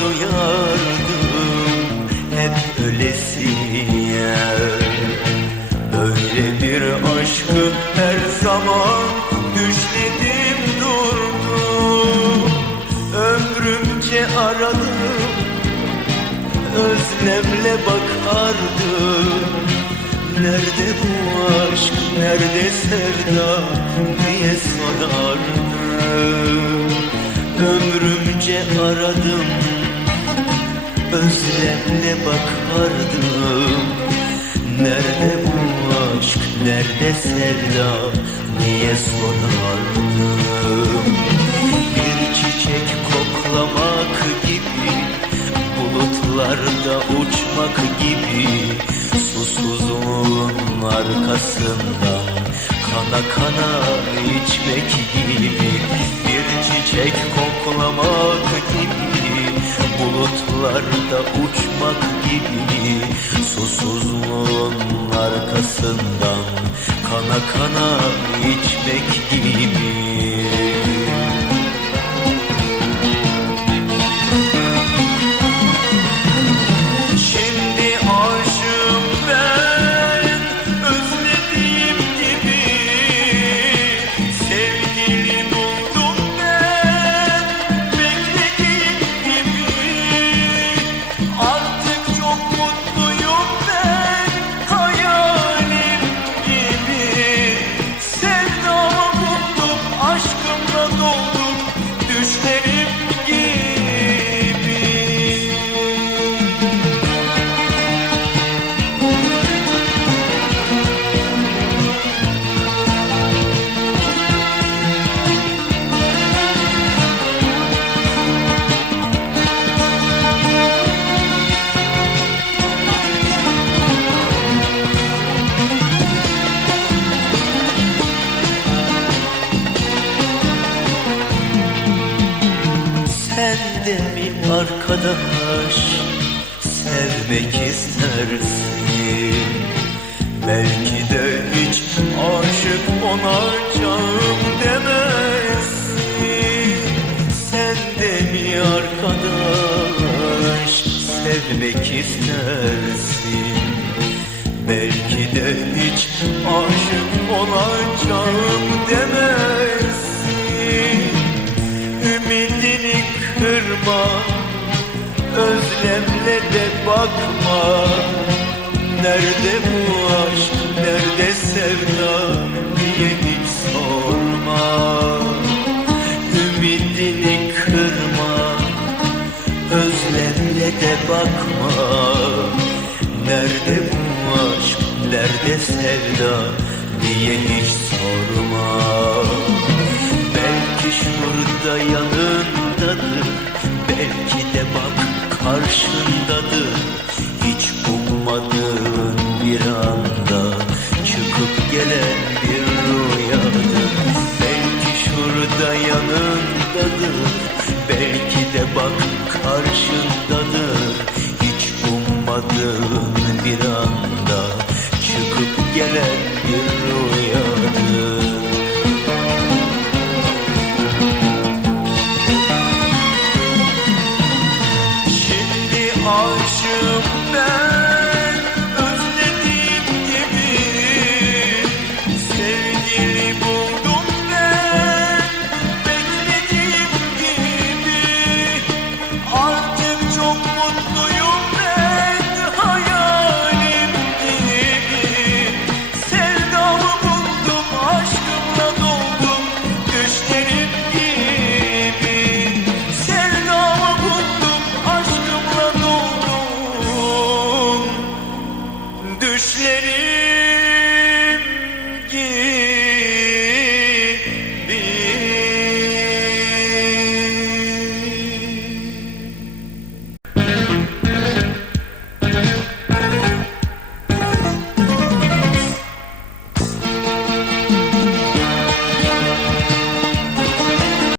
duyardım Hep ölesiye Böyle bir aşkı her zaman Düşledim durdum Ömrümce aradım Özlemle bakardım. Nerede bu aşk, nerede sevda diye sorardım. Ömrümce aradım Özlemle bakardım Nerede bu aşk, nerede sevda? Diye sorardım? Bir çiçek koklamak gibi Bulutlarda uçmak gibi Susuzluğun arkasından Kana kana içmek gibi Bulutlarda uçmak gibi Susuzluğun arkasından Kana kana içmek gibi düşlerim arkadaş sevmek istersin. Belki de hiç aşık olacağım demezsin. Sen de mi arkadaş sevmek istersin? Belki de hiç aşık olacağım demezsin. Ümidini kırma De bakma. Nerede bu aşk Nerede sevda? Diye hiç sorma. Ümidini kırma. Özlemle de bakma. Nerede bu aşk Nerede sevda? Diye hiç sorma. Belki şurada yanındadır. Belki karşındadır. Hiç ummadığın bir anda Çıkıp gelen bir rüyadır. Belki şurada yanındadır Belki de bak karşındadır. Hiç ummadığın bir anda aşığım ben. düşlerim